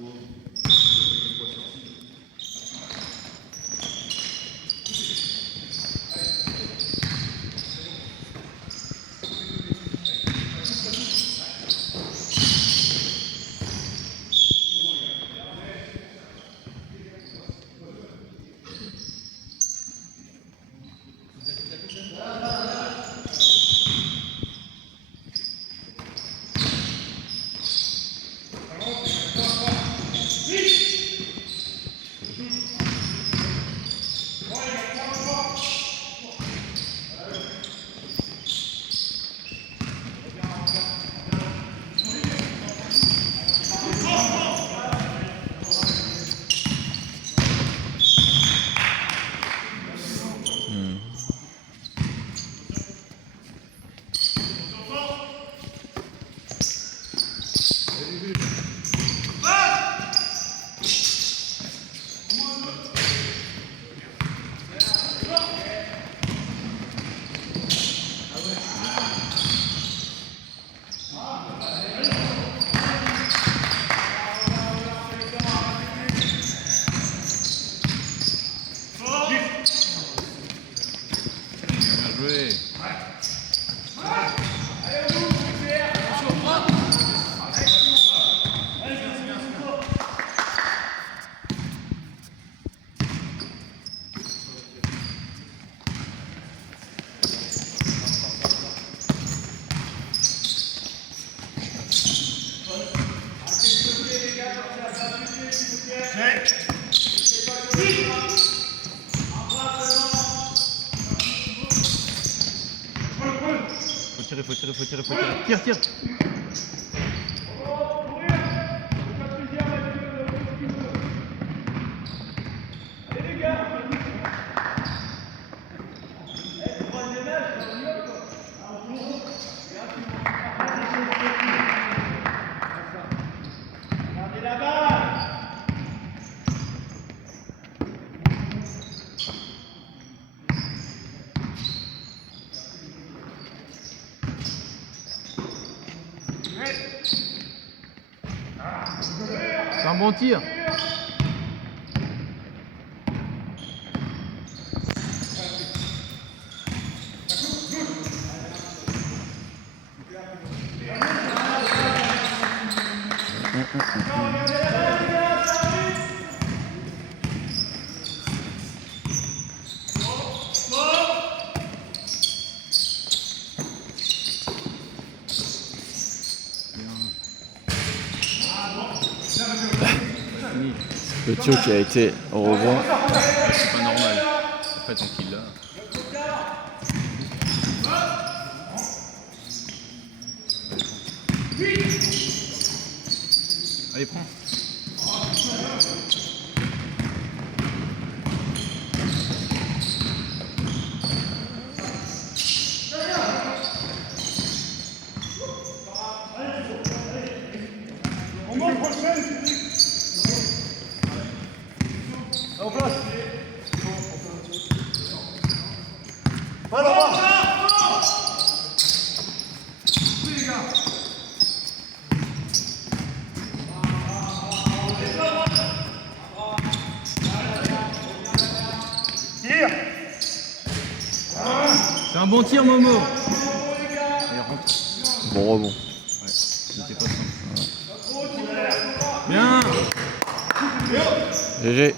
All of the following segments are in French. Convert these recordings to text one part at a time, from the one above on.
Faut tirer. Tire. C'est un bon tir. Le Thio qui a été au rebond. C'est pas normal. Après ton kill là. Allez, prends. En place. C'est un bon tir, Momo. Allez, rentre. Bon rebond. Ouais, c'était pas simple. Bien. GG.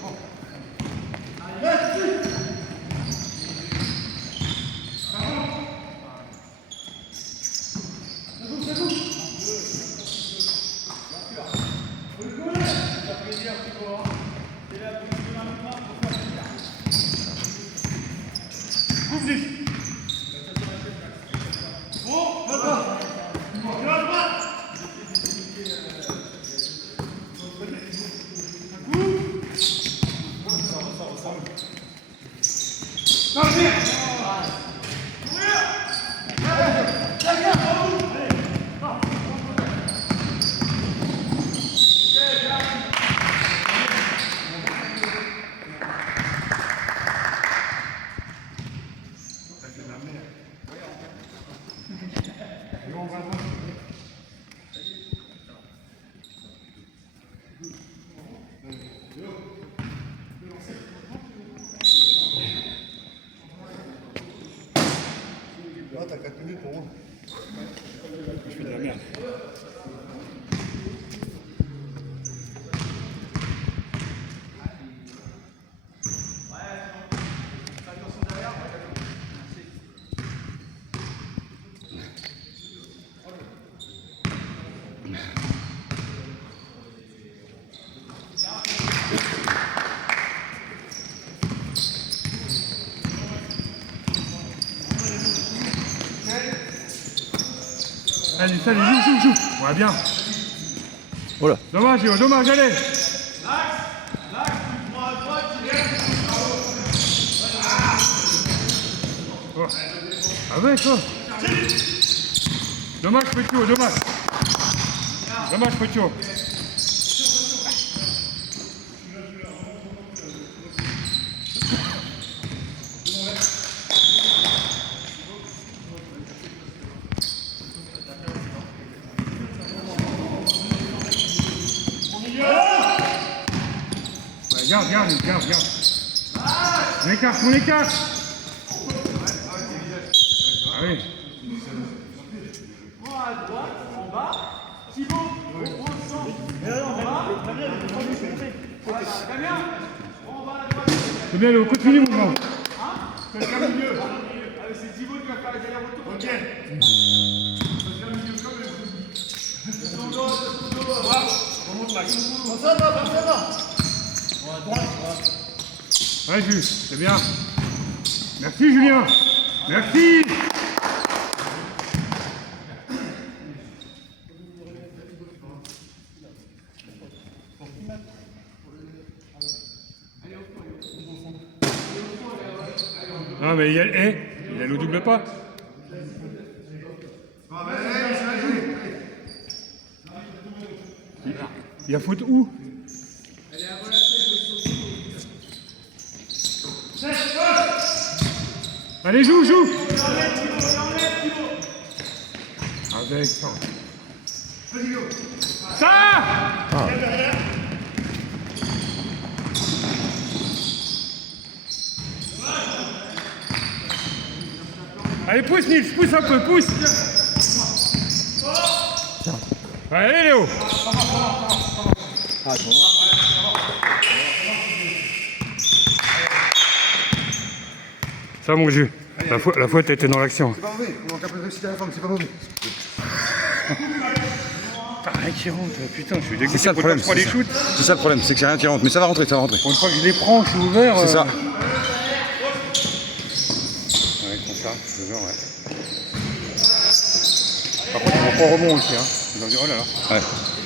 Salut, joue. Ouais, bien. Voilà. Dommage, Léo, dommage, allez. Oh. Avec toi. Dommage, Petio, dommage. Dommage, Petio. Garde. On écarte. Allez. Moi à droite, en bas, Thibaut au centre. C'est bien, Léo, continue, mon grand. Quelqu'un au milieu. C'est Thibaut qui va faire les allers-retours. Ok. Ouais, Jules, c'est bien. Merci, Julien. Merci. Non, mais il a le double pas. Il y a faute où? Allez, joue. Avec ça. Ça. Allez, pousse, Nils, pousse un peu, pousse. Allez, Léo. Ça, mon jeu. La faute était dans l'action. C'est pas mauvais, on manque un peu de réussite à la fin, mais c'est pas mauvais. Rien qui rentre, putain, je suis dégoûté. C'est ça le problème. Je prends les shoots. C'est ça le problème, c'est que j'ai rien qui rentre, mais ça va rentrer. Pour une fois que je les prends, je suis ouvert. C'est ça. Ouais, comme ça, je suis ouvert, ouais. Par contre, ils vont pas rebond aussi, hein. Ils vont dire, oh là là. Ouais.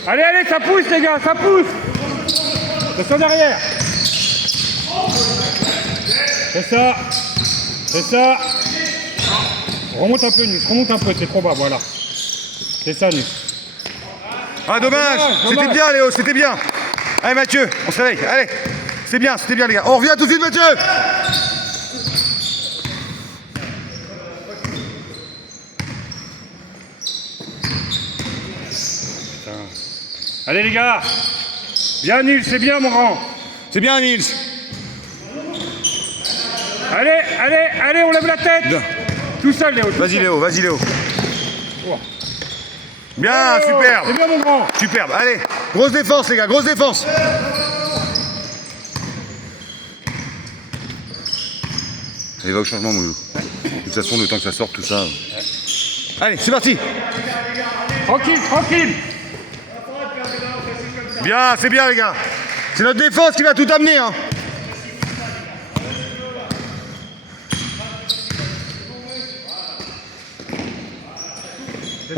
Allez, ça pousse, les gars, ça pousse. Attention derrière. C'est ça. Remonte un peu, Nus, c'est trop bas, voilà. C'est ça, Nus. Ah, dommage. C'était bien, Léo, c'était bien. Allez, Mathieu, on se réveille. Allez, c'était bien, les gars. On revient tout de suite, Mathieu. Putain. Allez, les gars. Bien, Nils, c'est bien, mon grand. C'est bien, Nils. Allez, on lève la tête. Bien. Tout seul, Léo. Vas-y, Léo. Oh. Bien, superbe. C'est bien, mon grand. Superbe, allez. Grosse défense, les gars, grosse défense. Allez, va au changement, Moulou. De toute façon, le temps que ça sorte, tout ça. Allez, c'est parti. Tranquille. Bien, c'est bien, les gars. C'est notre défense qui va tout amener, hein.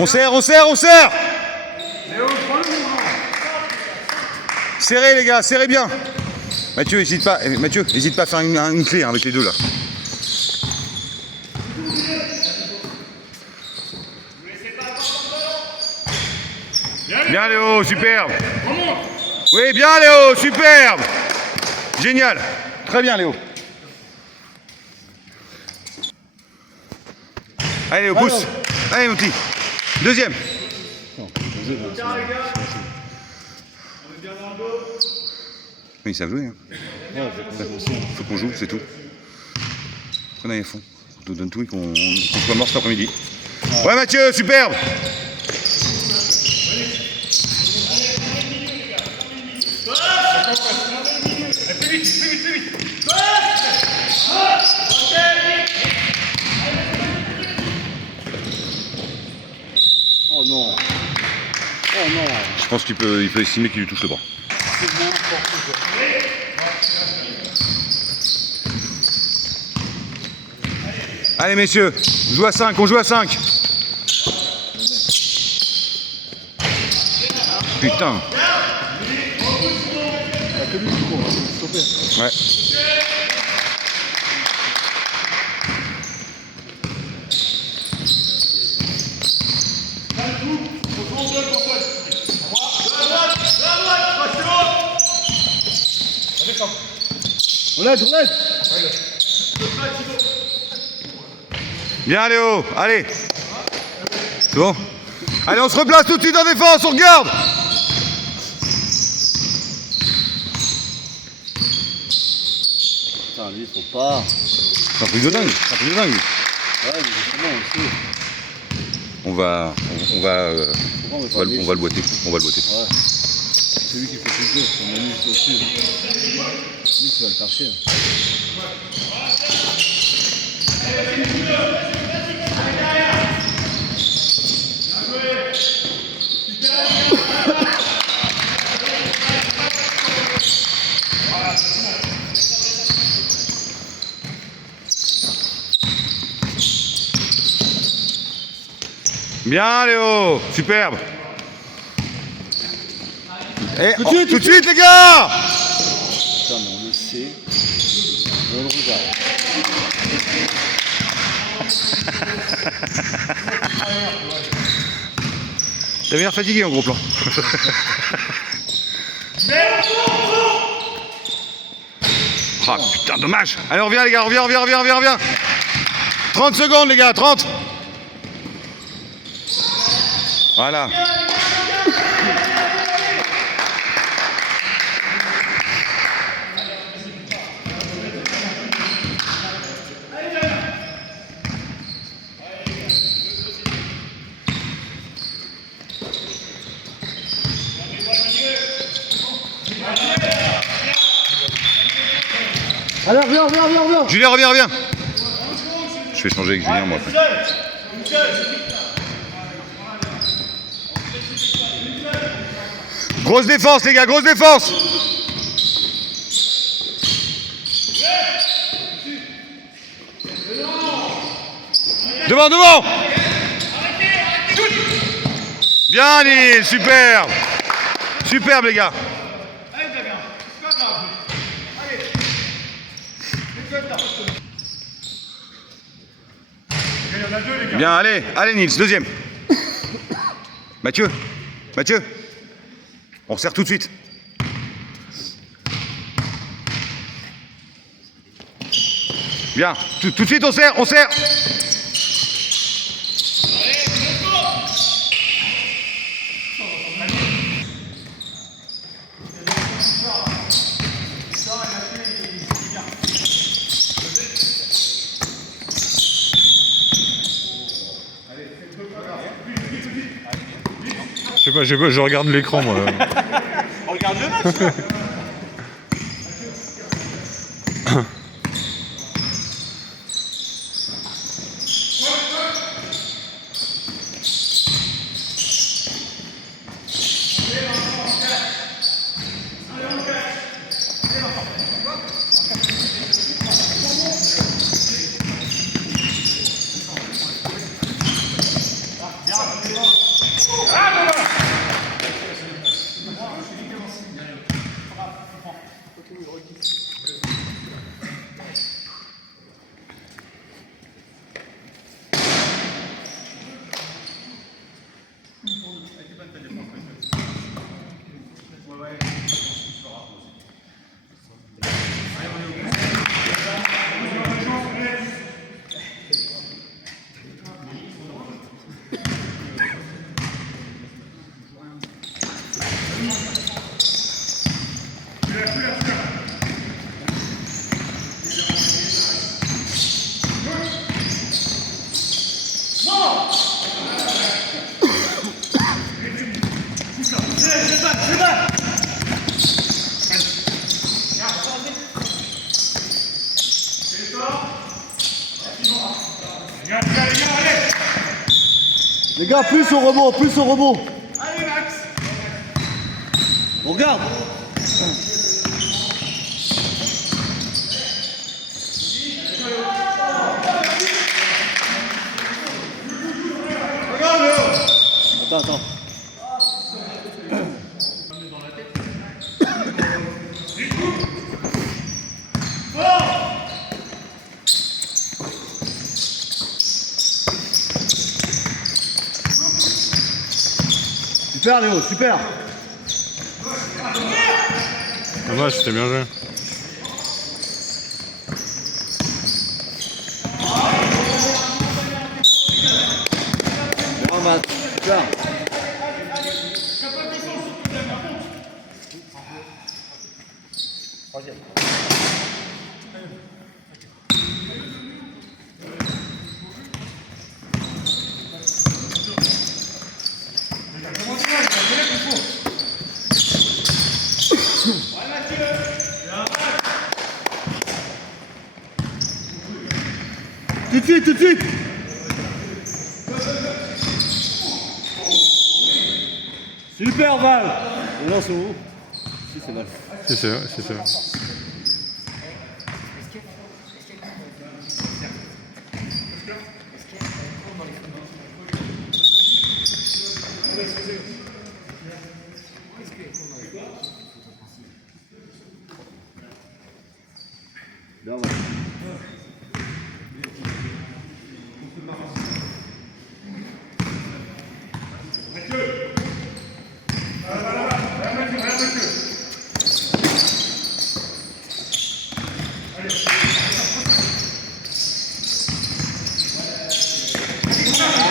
On serre. Serrez, les gars, serrez bien. Mathieu, hésite pas à faire une clé hein, avec les deux là. Bien, Léo, superbe. Oui, bien, Léo, superbe. Génial. Très bien, Léo. Allez, Léo, pousse. Allez, mon petit. Deuxième. Oui, ils savent jouer. Hein. Faut qu'on joue, c'est tout. Qu'on aille à fond. On donne tout et qu'on soit mort cet après-midi. Ouais, Mathieu, superbe. Plus vite. Oh non. Je pense qu'il peut estimer qu'il lui touche le bras. Allez, messieurs, on joue à 5. Putain. Que lui qui court, stopper. Ouais. On l'aide, on l'aide. Bien Léo, allez. C'est bon. Allez, on se replace tout de suite en défense, on regarde. Putain, lui, faut pas. C'est un truc de dingue, c'est un truc de dingue. Ouais, mais justement aussi. On va le boiter, on va le boiter. Ouais. C'est lui qui fait tout le jeu, c'est Manu au-dessus. Lui, tu vas le faire chier. Bien Léo, superbe. Et tout de suite les gars. Putain, mais on le sait. On le regarde. T'avais l'air fatigué en gros plan. Ah putain, dommage. Allez, on revient les gars, on revient. 30 secondes les gars, 30. Voilà. Allez, reviens. Julien, reviens. Je vais changer avec Julien moi après. Grosse défense les gars, grosse défense. Devant. Bien Lille, superbe. Superbe les gars. Bien, allez Nils, deuxième. Mathieu. On resserre tout de suite. Bien, tout de suite on serre. Je sais pas, je regarde l'écran moi. On regarde le match. Les gars, plus au rebond. Allez Max. On regarde. Attends. Super Léo, super. Dommage, c'était bien joué. Bien Matt, super. Tout de suite, tout de suite. Super Val. Et là c'est où? Si c'est Val. C'est vrai, c'est ça. Bien Val.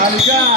Ah les gars.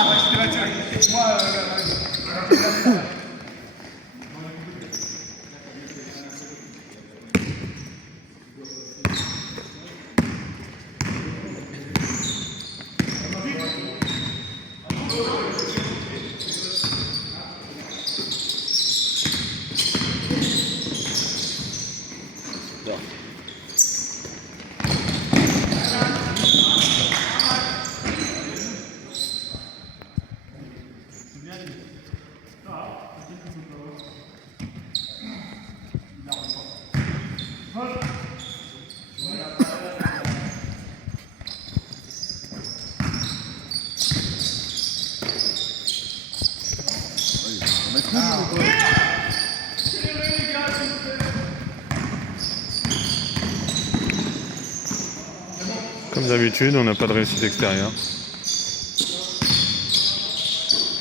Comme d'habitude, on n'a pas de réussite extérieure.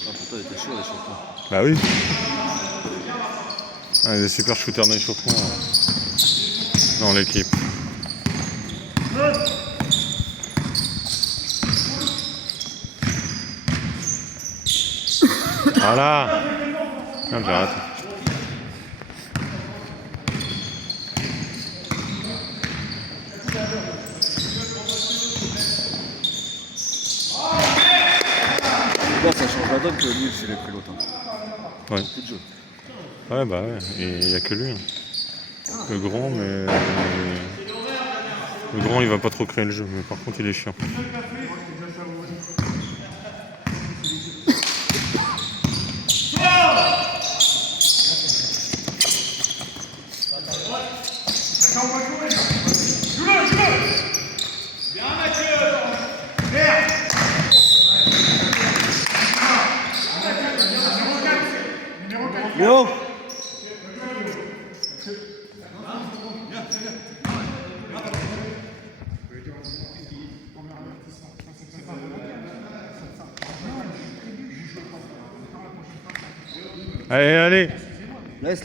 Ah, pourtant il était chaud l'échauffement. Bah oui. Ah, des super shooters d'échauffement dans l'équipe. Voilà. Ah, j'ai raté. Là ça change la donne que lui s'il est pris longtemps. Ouais. Petit jeu. Ouais, bah ouais. Et il n'y a que lui. Le grand, mais. Le grand, il va pas trop créer le jeu, mais par contre, il est chiant. Léo. Allez, allez. Laisse.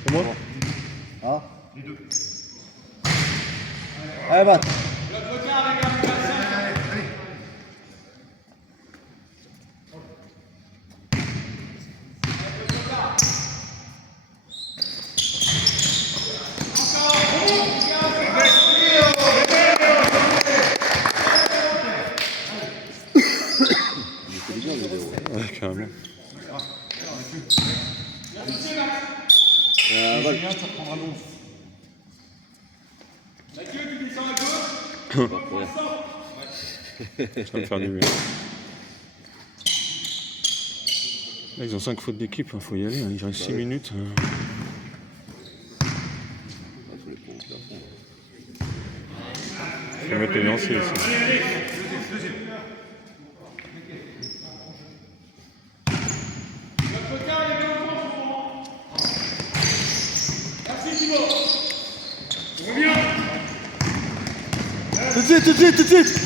C'est bon. Ah. Allez, va. Ça va me faire du bien. Là, ils ont 5 fautes d'équipe, il faut y aller, hein. Il reste 6 minutes. Il faut mettre les lanciers ici. Tout de suite, tout de suite, tout de suite.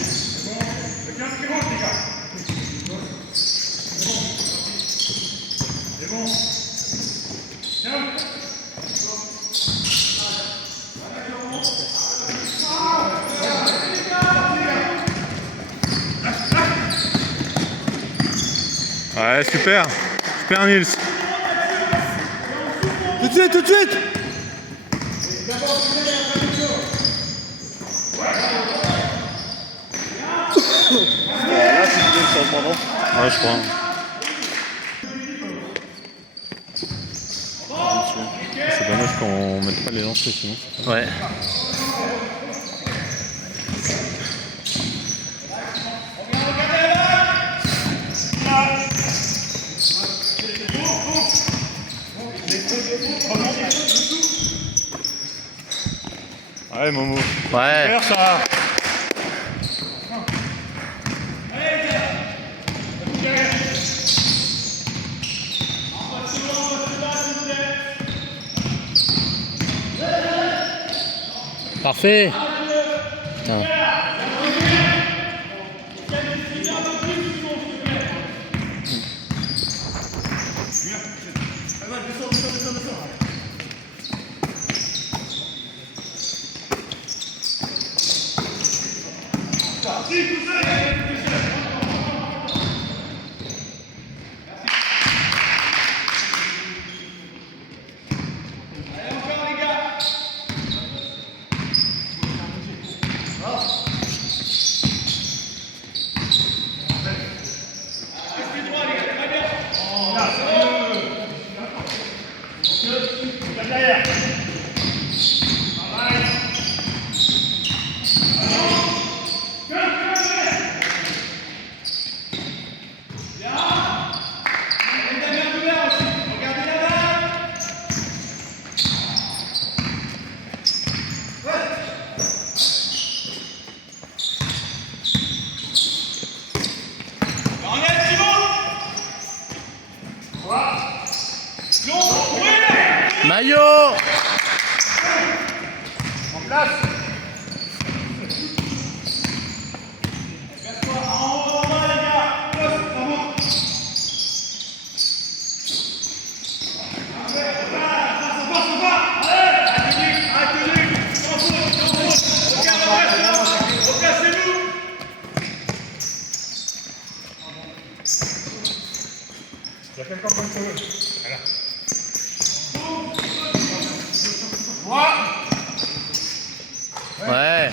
Ouais, super. Super Nils. Tout de suite, tout de suite. Là, c'est le changement, non? Ouais, je crois. C'est dommage qu'on ne mette pas les lancers sinon. Ouais. Ouais, Momo. Ouais. Super ça. Parfait. Putain. Maillot. En place. Il y a quelqu'un pour le sauver. Voilà. Ouais.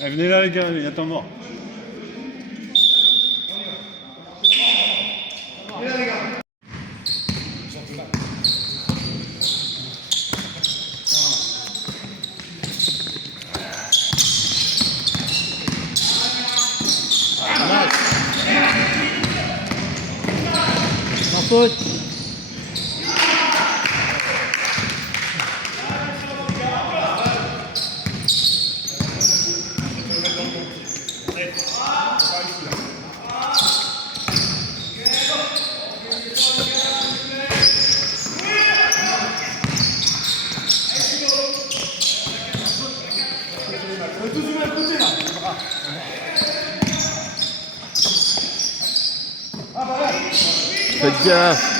Allez, venez là les gars, il y a temps mort. Sans faute. Faites gaffe.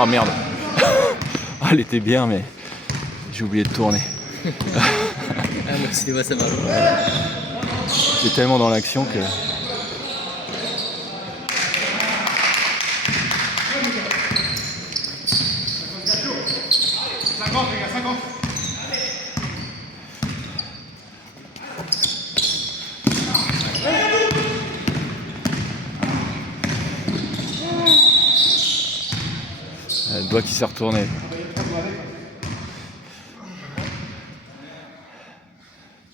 Oh merde. Ah, elle était bien, mais j'ai oublié de tourner. Ah, moi aussi, moi ça m'a. J'étais tellement dans l'action que... Le doigt qui s'est retourné.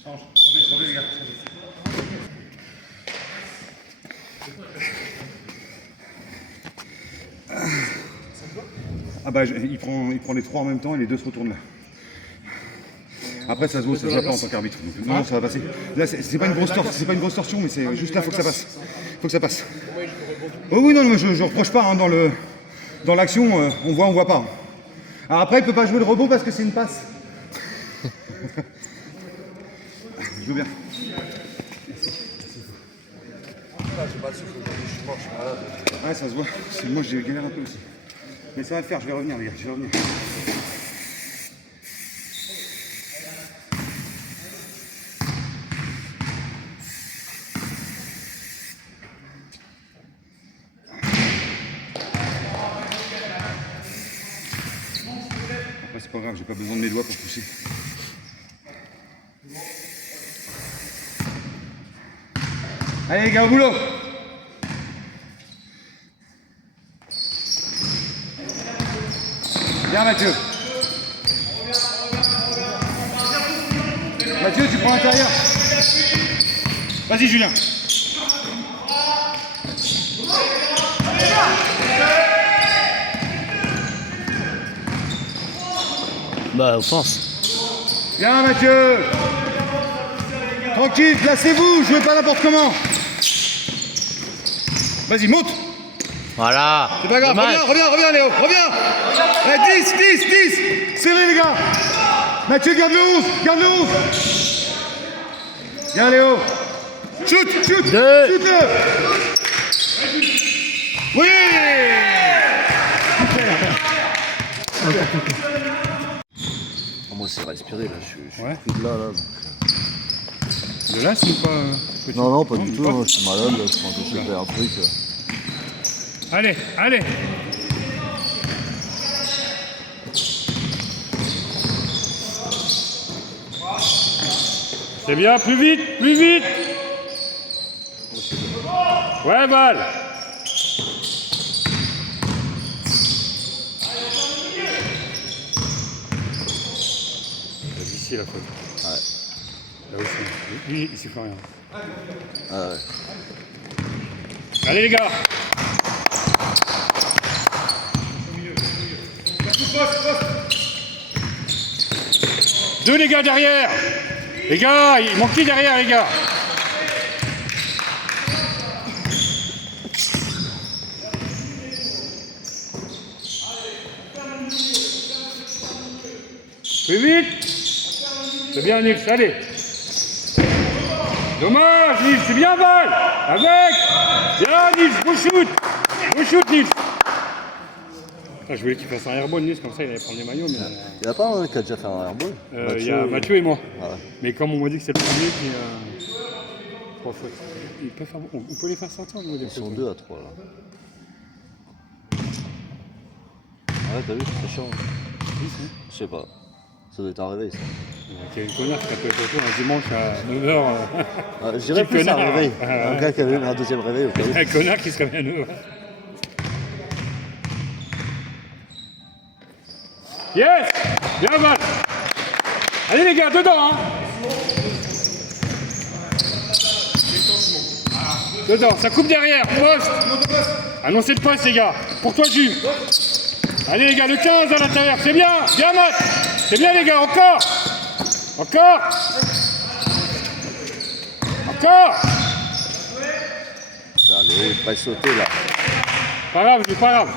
Changez, les gars. Ah bah il prend les trois en même temps et les deux se retournent là. Après ça se voit pas en tant qu'arbitre. Non, ça va passer. Là c'est pas une grosse torsion, mais c'est juste là, faut que ça passe. Faut que ça passe. Oh oui, non, mais je reproche pas hein, dans l'action, on voit pas. Alors après il peut pas jouer le rebond parce que c'est une passe. Il joue bien. Ouais, ça se voit. Moi j'ai galéré un peu aussi. Mais ça va le faire, je vais revenir les gars, je vais revenir. Après c'est pas grave, j'ai pas besoin de mes doigts pour pousser. Allez les gars, au boulot! Bien Mathieu. Mathieu, tu prends l'intérieur. Vas-y Julien. Bah, offense. Bien Mathieu. Tranquille, placez-vous, jouez pas n'importe comment. Vas-y, monte. Voilà. C'est pas grave, reviens Léo, reviens. 10. Serré les gars. Mathieu, garde le 11. Bien Léo. Shoot. Deux. Shoot-le. Oui. Moi, c'est respirer là. Je suis Ouais. plus de là. De là, c'est pas petit. Non, pas du tout. Moi, je suis malade. Là, je pense que je vais faire un truc. Allez. C'est bien, plus vite. Ouais, balle. Ici la faute. Ouais. Là aussi. Lui, il siffle rien. Ah ouais. Allez les gars. Deux les gars derrière. Les gars, il manque qui derrière les gars? Plus vite. C'est bien Nils, allez. Dommage Nils, c'est bien balle. Avec. Bien Nils, beau shoot Nils. Ah, je voulais qu'il fasse un airball Nils, comme ça il allait prendre les maillots. Mais... Il n'y a pas un qui a déjà fait un airball? Il y a Mathieu et moi. Ouais. Mais comme on m'a dit que c'est le premier qui... 3 fautes. On peut les faire sortir au niveau des Ils sont fautes. 2 à 3 là. Ouais, t'as vu, c'est chiant. Je sais pas. Ça doit être un réveil ça. Il y a une connasse qui appelle photo un dimanche à 9h. Je dirais plus un connard. réveil. Un gars qui avait un deuxième réveil au cas où. Un connard qui se réveille à 9h. Yes! Bien Val! Allez les gars, dedans hein! Dedans, ça coupe derrière, poste! Annoncez le poste les gars, pour toi Jules! Allez les gars, le 15 à l'intérieur, c'est bien! Bien Matt! C'est bien les gars, encore! Encore! Encore! Putain, Léo, il va sauter là. Pas grave, c'est pas grave.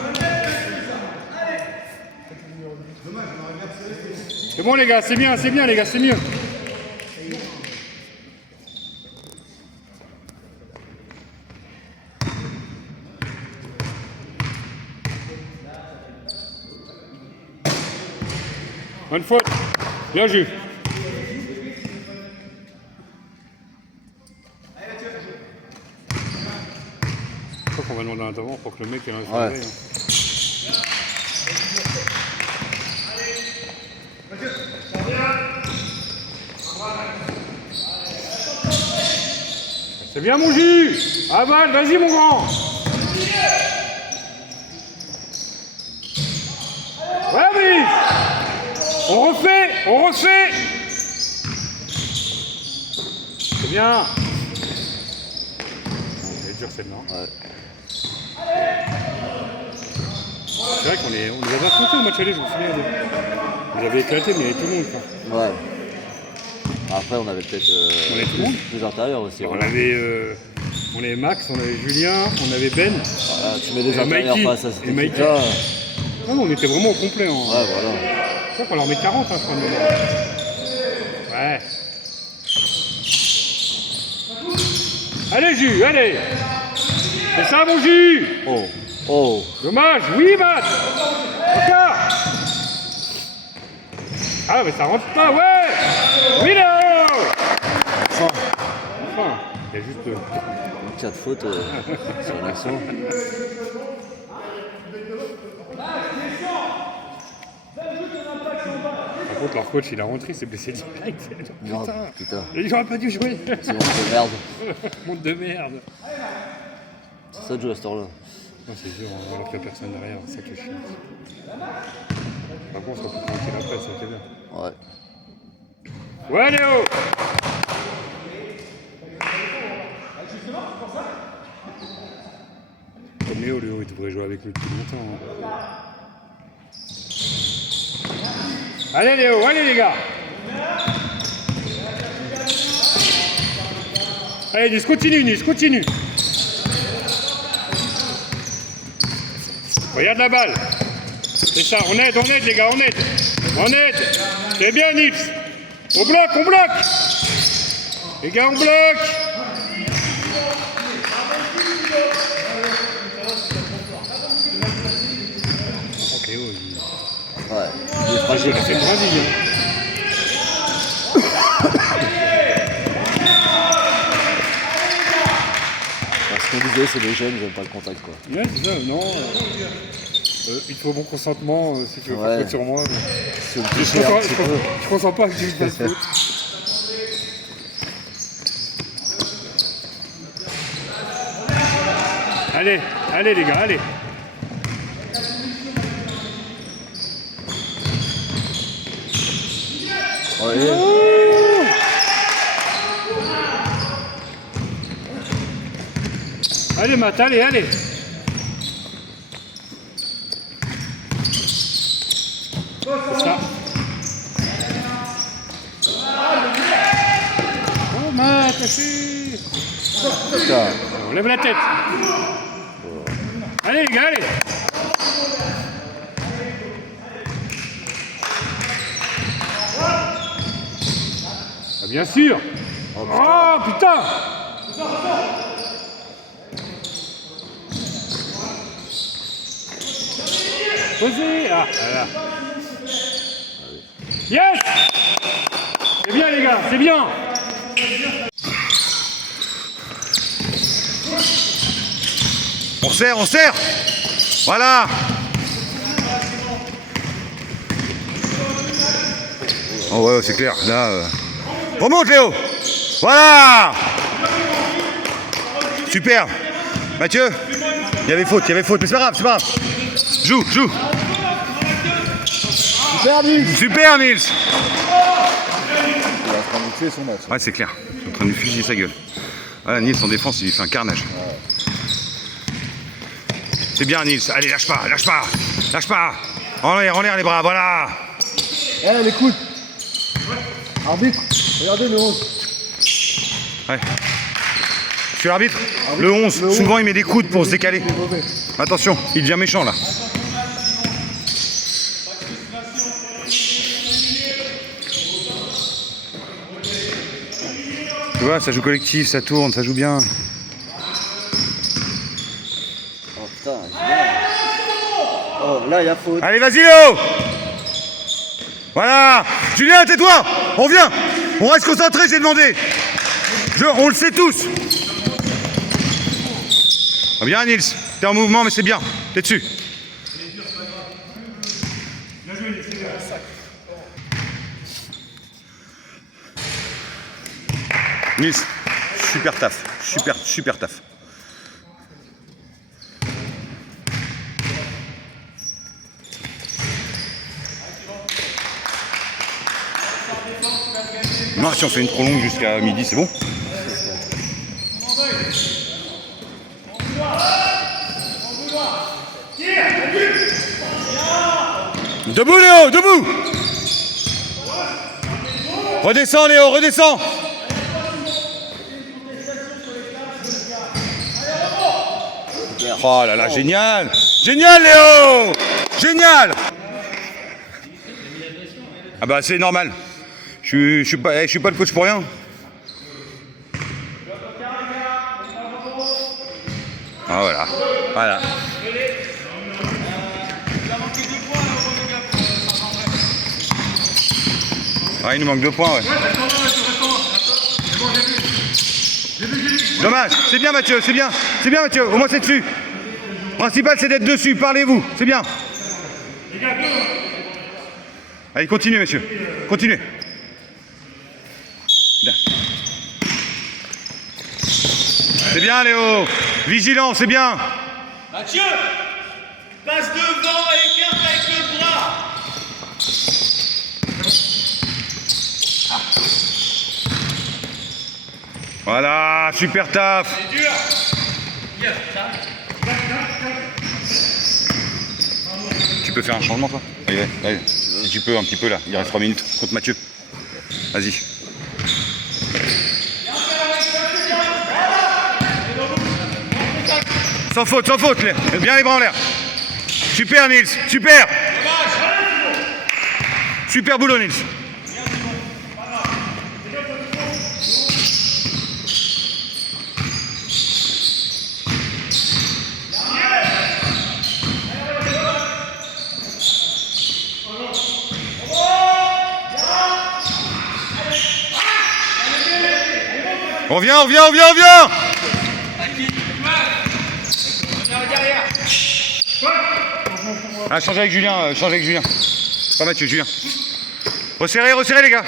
C'est bon les gars, c'est bien les gars, c'est mieux. Bonne faute. Bien joué. Je crois qu'on va demander un intervention pour que le mec ait un réveil. C'est bien mon jus. Avale, vas-y mon grand. Ouais oui. On refait. C'est bien. Elle est dure celle-là. Ouais. C'est vrai qu'on les avait affrontés au match aller, je me souviens. On les avait éclatés, mais il y avait tout le monde. Quoi. Ouais. Après, on avait peut-être On avait tout le monde. plus intérieurs aussi. On avait Max, on avait Julien, on avait Ben. Ah, tu mets des Et intérieurs Mikey. face à cette Et Mikey. équipe-là. Non, on était vraiment au complet. Hein. Ouais, voilà. Je crois qu'on leur met 40, hein, je crois. Ouais. Allez, Jus, allez. C'est ça, mon Jus. Oh. Dommage, oui, Matt. Encore. Ah, mais ça rentre pas, ouais. Oui, là. Enfin. Il y a juste... Une 4 fautes sur une action. Par contre, leur coach, il a rentré, il s'est blessé direct. Non, putain. J'aurais pas dû jouer. C'est bon, de merde. Monde de merde. C'est ça de jouer à cette heure-là. Non, c'est dur, alors qu'il n'y a personne derrière, c'est ça qui est chiant. Par contre, on peut tranquille après, ça c'est bien. Ouais. Ouais, Léo! Comme Léo, il devrait jouer avec nous depuis longtemps. Hein. Allez, Léo, allez, les gars! Allez, Nice, continue! Regarde la balle. C'est ça, on aide les gars, on aide. C'est bien Nips. On bloque. Les gars, on bloque. Ok, Ouais. Il est fragile. c'est grandi. Ce qu'on disait, c'est les jeunes, ils n'aiment pas le contact, quoi. Ouais, c'est ça, non. Il te faut bon consentement si tu veux faire faute sur moi. C'est une cliché un petit peu. Je consens pas que tu me fasses faute. Allez les gars, allez. Ouais. Allez Matt, allez. C'est ça. Oh Matt, assis. Putain. On lève la tête. Allez les gars, allez. Ah, bien sûr. Oh putain. Posez. Ah, voilà. Yes. C'est bien les gars, c'est bien. On serre, on serre. Voilà. Oh ouais, c'est clair. Là, remonte Léo. Voilà. Super. Mathieu. Il y avait faute, mais c'est pas grave, c'est pas grave. Joue. Super Nils. Il est en train de tuer son match. Ouais, c'est clair. Il est en train de lui fusiller sa gueule. Voilà, Nils en défense, il lui fait un carnage. C'est bien Nils. Allez, lâche pas. En l'air les bras, voilà. Eh, les coudes. Arbitre, regardez le 11. Ouais. Je suis l'arbitre. Le 11, souvent il met des coudes pour se décaler. Attention, il devient méchant là. Tu vois, ça joue collectif, ça tourne, ça joue bien. Oh putain, oh là il y a faute. Allez, vas-y Léo. Voilà. Julien, tais-toi. On vient. On reste concentré, j'ai demandé. On le sait tous. Ah bien Nils, t'es en mouvement mais c'est bien. T'es dessus. Nils, super taf. Super taf. Non, si on fait une trop longue jusqu'à midi, c'est bon. Debout Léo, debout. Redescends Léo, redescends. Oh là là, génial. Génial Léo. Génial. Ah bah c'est normal. Je suis pas le coach pour rien. Ah voilà. Ah, il nous manque 2 points, ouais. Dommage, c'est bien Mathieu, c'est bien Mathieu, au moins c'est dessus. Le principal c'est d'être dessus, parlez-vous, c'est bien. Allez, continuez messieurs, continuez. Bien. C'est bien Léo, vigilant, c'est bien. Mathieu, passe devant et écarte avec le bras. Voilà, super taf. C'est dur. Tu peux faire un changement toi? Allez, si tu peux un petit peu là, il reste 3 minutes contre Mathieu. Vas-y. Sans faute, bien les bras en l'air. Super Nils, super. Super boulot Nils. On vient. Ah, change avec Julien. Pas Mathieu, Julien. Resserrez les gars.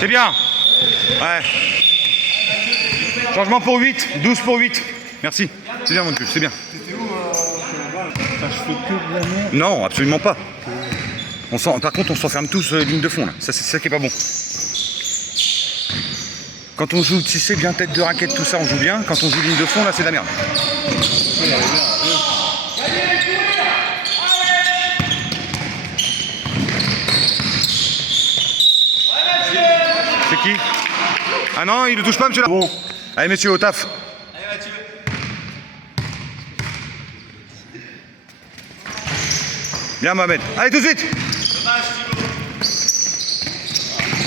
C'est bien. Ouais. Changement pour 8, 12 pour 8. Merci. C'est bien mon cul, c'est bien. Non, absolument pas. Par contre, on s'enferme tous ligne de fond là. Ça, c'est ça qui est pas bon. Quand on joue tissé, bien tête de raquette, tout ça, on joue bien. Quand on joue ligne de fond, là, c'est de la merde. C'est qui? Ah non, il ne touche pas, monsieur là. Bon. Allez, messieurs, au taf. Allez Mathieu. Bien, Mohamed. Allez, tout de suite. Dommage Thibaut.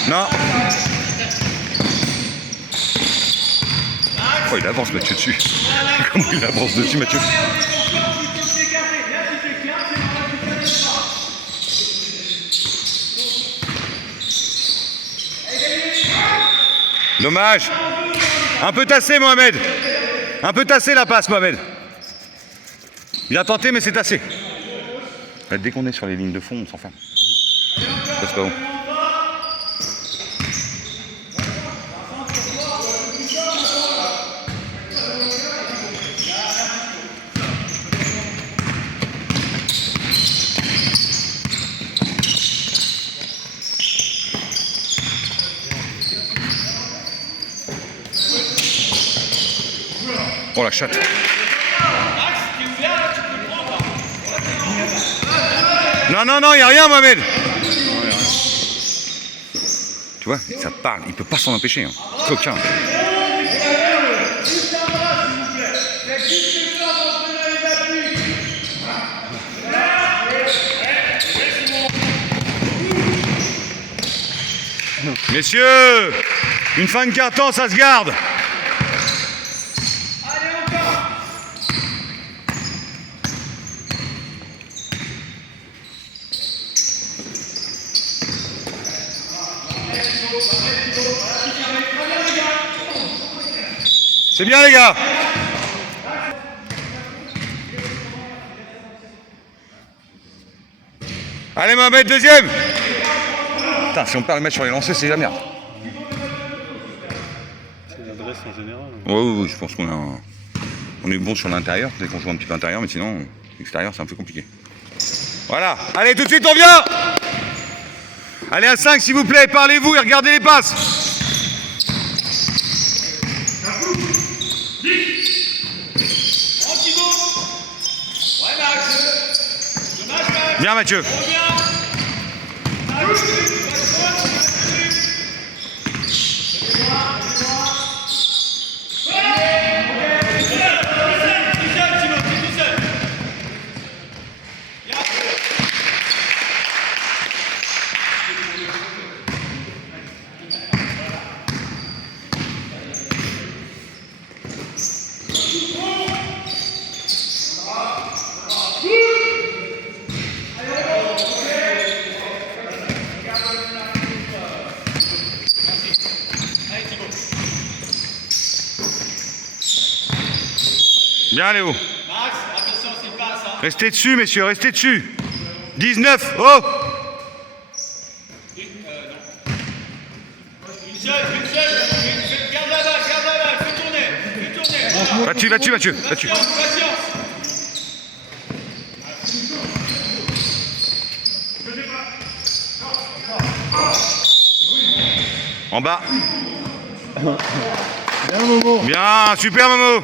Non. Oh, il avance Mathieu dessus. Comment il avance dessus, Mathieu? Dommage. Un peu tassé, Mohamed. Un peu tassé la passe, Mohamed. Bien tenté, mais c'est assez. Dès qu'on est sur les lignes de fond, on s'enferme. Ça, c'est pas bon. Oh la chatte. Non, non, non, il n'y a rien, Mohamed. Tu vois, ça parle, il peut pas s'en empêcher. Hein. Coquin. Messieurs, une fin de carton, ça se garde. C'est bien les gars. Allez Mohamed, deuxième. Putain, si on perd le match sur les lancers, c'est la merde. C'est l'adresse en général. Oui, je pense on est bon sur l'intérieur, dès qu'on joue un petit peu intérieur, mais sinon, l'extérieur, c'est un peu compliqué. Voilà, allez, tout de suite, on vient. Allez à 5, s'il vous plaît, parlez-vous et regardez les passes. Bien Mathieu. Bien Léo. Restez dessus, messieurs, restez dessus. 19, oh. Garde la balle, fais tourner. Va-dessus, Mathieu. En bas. Bien, Momo. Bien, super Momo.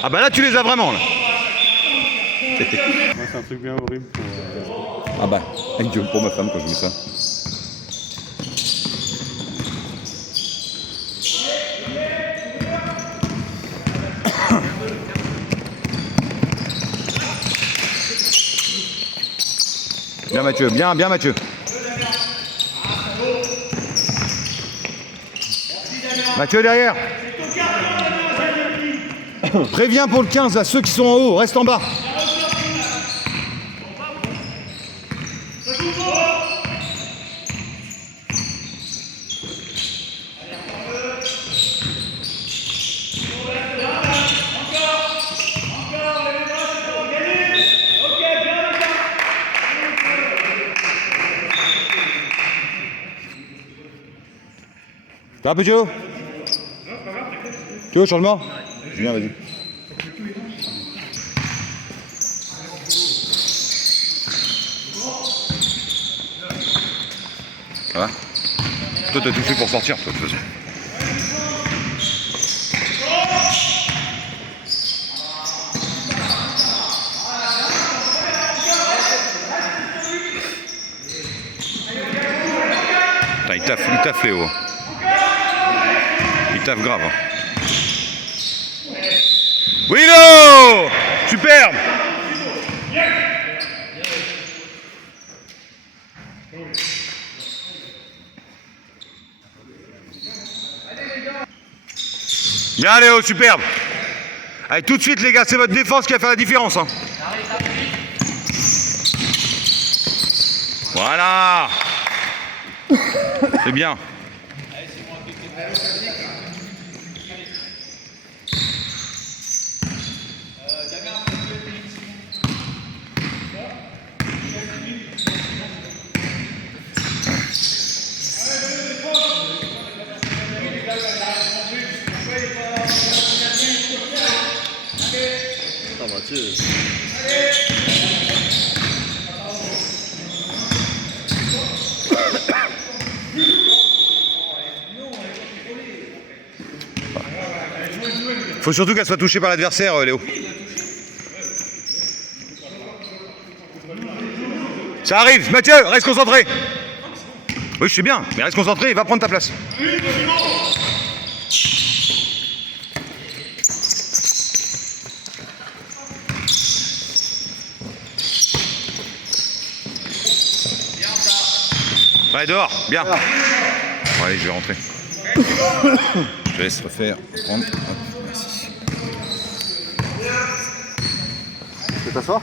Ah bah là tu les as vraiment là. Moi, c'est un truc bien horrible pour... Ah bah, avec Dieu pour ma femme quand je mets ça. Bien Mathieu, bien Mathieu. Mathieu derrière. Préviens pour le 15 là, ceux qui sont en haut, reste en bas. Ça va Pujo? Tu veux changement? Julien, vas-y. Ça va? Toi t'as tout fait pour sortir, toi de toute façon. Putain, il taffe Léo. Il taffe grave. Willow! Superbe! Bien Léo, superbe! Allez, tout de suite les gars, c'est votre défense qui va faire la différence. Hein. Voilà! C'est bien. Mathieu. Faut surtout qu'elle soit touchée par l'adversaire, Léo. Ça arrive, Mathieu, reste concentré. Oui, je sais bien, mais reste concentré et va prendre ta place. Ouais, dehors, bien. Bon, allez, je vais rentrer. Je te laisse refaire, reprendre. Hop, merci. Tu peux t'asseoir?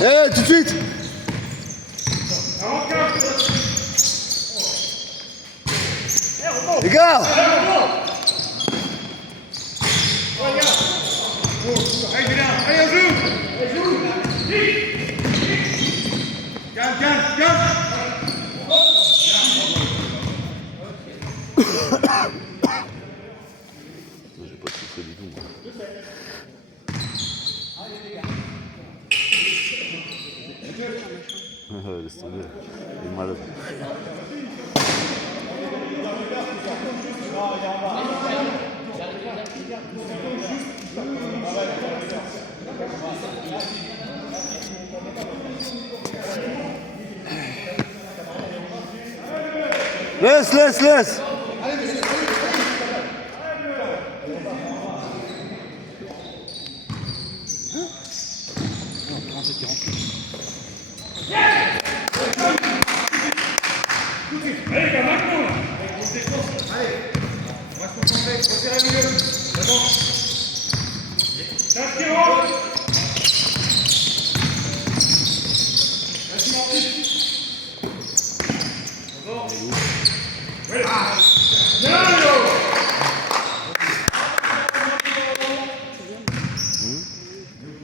Eh, tout de suite! Les gars! J'ai pas soufflé du tout. Laisse tomber. Il est malade. Laisse!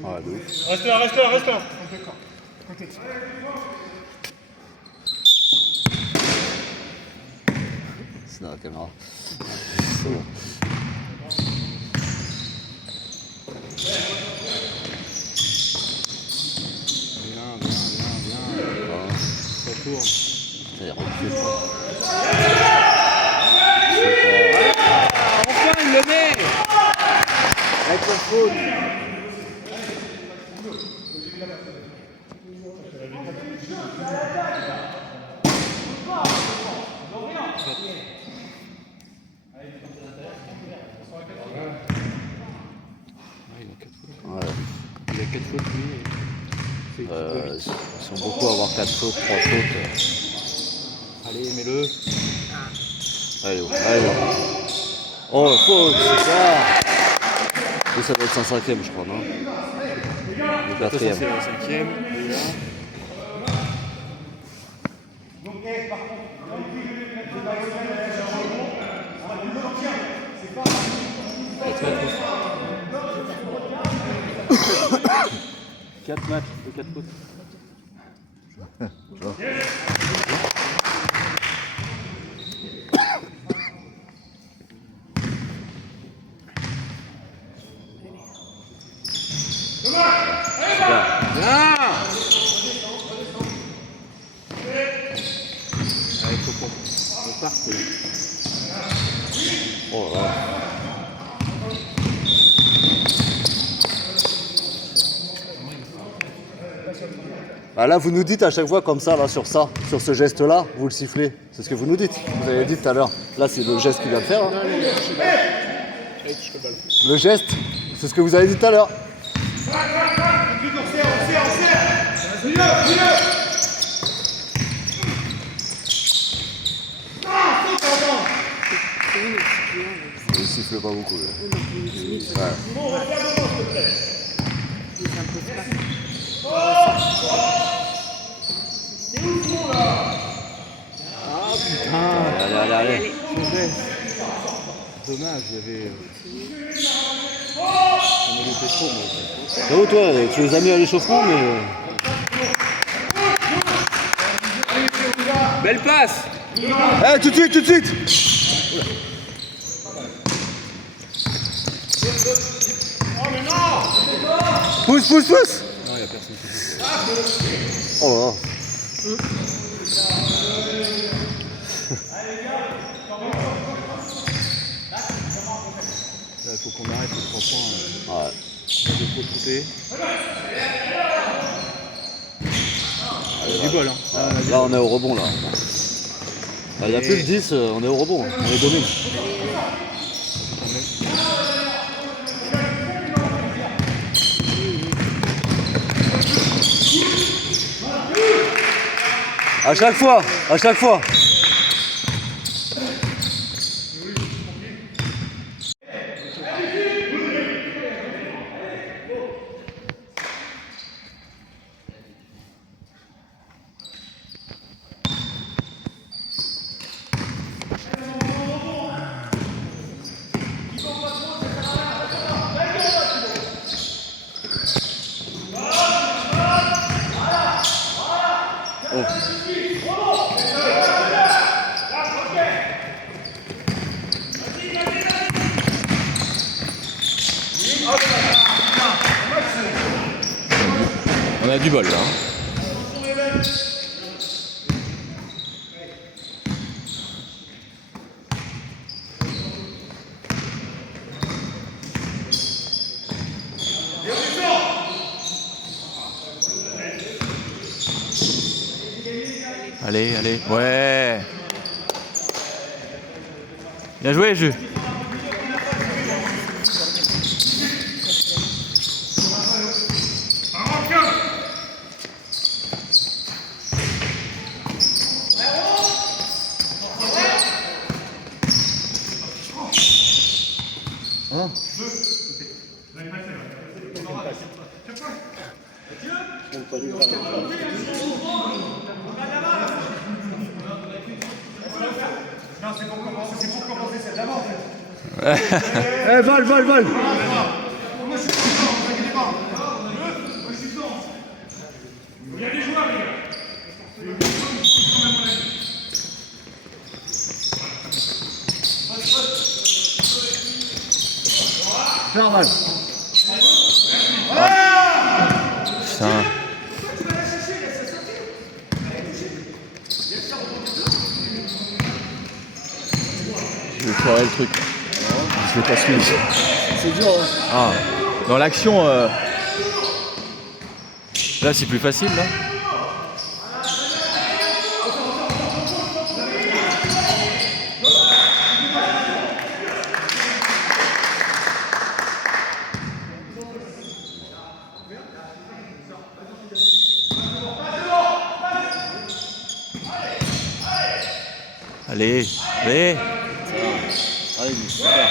Ah, de ouf. Reste là. C'est dans la caméra. C'est bon. Bien. Ça tourne. Putain, il recule pas. Enfin, il le met. Avec la faute. Ouais. Il a 4 fautes, lui. Ils sont beaucoup à avoir 4 fautes, 3 fautes. Allez, mets-le. Allez. Oh, faute, c'est ça. Et ça doit être 5e, je crois, non? Le 4e. C'est le 5e. Quatre matchs de 4 fautes. Allez, faut qu'on parte là. Oh là là. Bah là, vous nous dites à chaque fois comme ça, là, sur ce geste-là, vous le sifflez. C'est ce que vous nous dites. Vous avez dit tout à l'heure. Là, c'est le geste qu'il vient de faire. Hein. Le geste, c'est ce que vous avez dit tout à l'heure. Il siffle pas beaucoup. Là. Ah putain. Allez. C'est vrai. Dommage, il y avait. On avait été chaud, mais. Oh, toi, tu les as mis à l'échauffement, mais. Belle passe. Eh, tout de suite, tout de suite! Pousse, pousse, pousse! Non, il n'y a personne qui fait. Oh là là. Là, il faut qu'on arrête les 3 points. Ouais. On est trop shooter. Du bol, hein. Là, on est au rebond, là. Il n'y a plus que 10, on est au rebond. On est domine. À chaque fois, à chaque fois. On a du bol là. Hein. Allez, allez. Ouais. Bien joué, jeu. Eh, vol, vol, vol! Normal. Putain. Je vais foirer le truc. Je l'ai pas suivi. C'est dur, hein. Ah. Dans l'action, là c'est plus facile là. Allez, allez. Allez, super.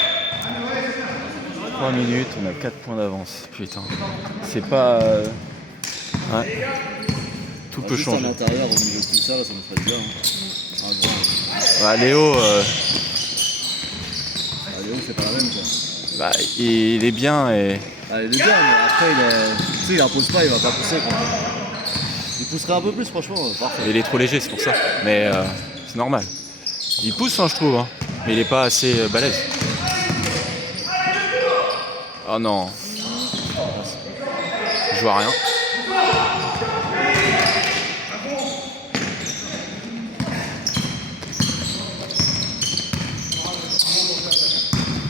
3 minutes, on a 4 points d'avance. Putain. C'est pas. Ouais. Tout peut Juste changer. à l'intérieur, au milieu de tout ça, là, ça me ferait bien. Hein. Un grand. Ouais, Léo, Léo, c'est pas la même, quoi. bah, il est bien et. Ah, il est bien, mais après, tu sais, il impose pas, il va pas pousser, quoi. Il pousserait un peu plus, franchement, parfait. Il est trop léger, c'est pour ça. Mais c'est normal. Il pousse, hein, je trouve, hein. Mais il est pas assez balèze. Oh non. Je vois rien.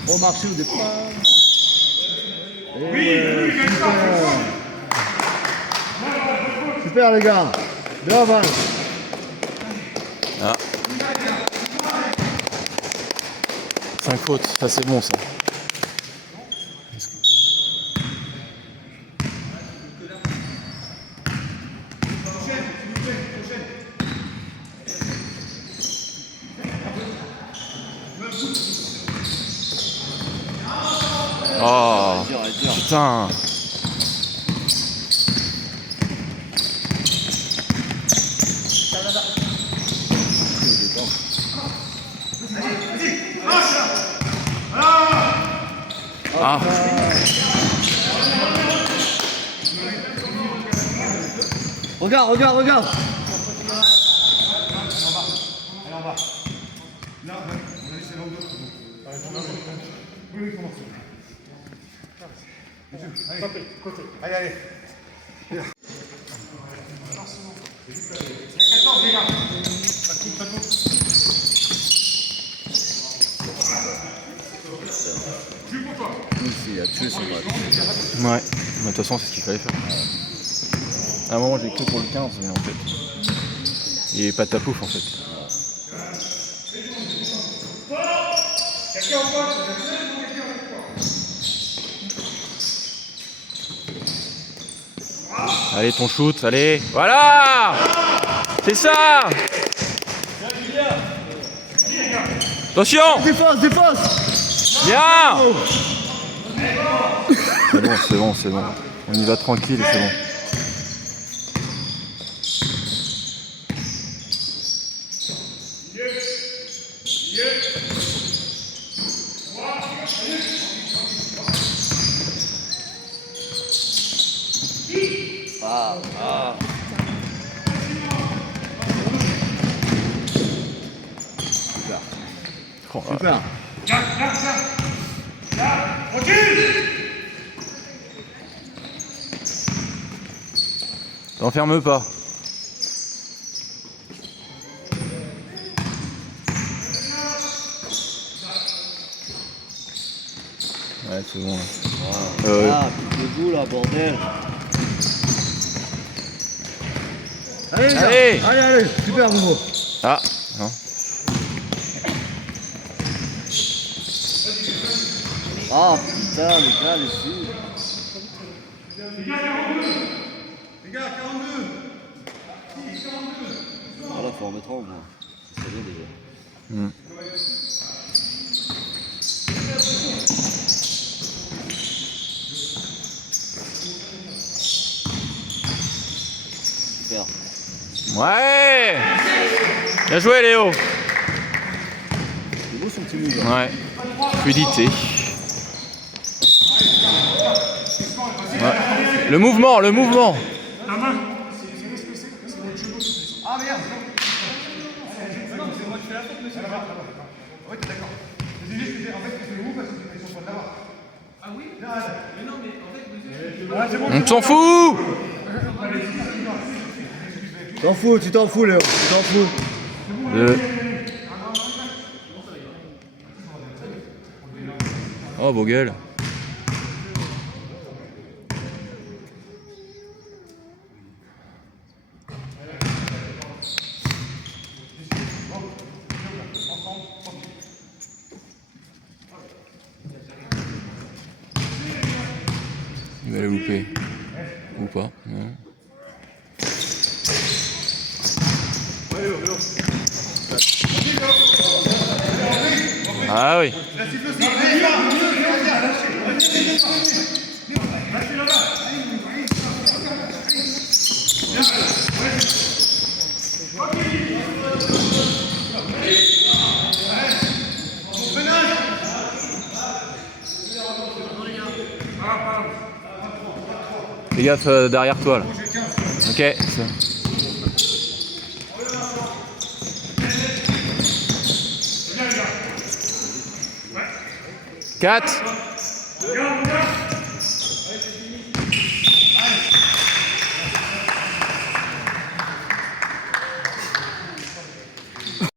Bon marché au départ. Oui, super. Super, les gars. Bien, Val. Ah. 5 fautes, ça c'est bon ça. Oh putain. Regarde, regarde, regarde. Là, on a dit c'est l'angle d'autre. Oui, commence. Allez, allez. Il a tué son match. Ouais, mais de toute façon, c'est ce qu'il fallait faire. À un moment, j'ai cru pour le 15, mais en fait, il est pas tapouf en fait. Allez, ton shoot, allez. Voilà! C'est ça! Attention! Défense, défense. Bien! C'est bon, c'est bon, c'est bon. On y va tranquille et c'est bon. Oh, Super. t'enferme pas. Ouais, c'est bon là. Ah, debout là, bordel. Allez, les gars. Allez. Allez, allez. Super, Momo. Ah, non. Ah, putain, les gars, les filles. Les gars, 42. Voilà, faut en mettre en moins. C'est bien déjà. Super. Ouais! Bien joué Léo! C'est beau son petit move là. Ouais. Fluidité. Ouais. Le mouvement, le mouvement! On s'en fout! T'en fous, tu t'en fous, Léo. Tu t'en fous. Oh, beau gueule. Il va le louper. Ou pas, non. Ah oui. Fais gaffe derrière toi là. Ok. 4.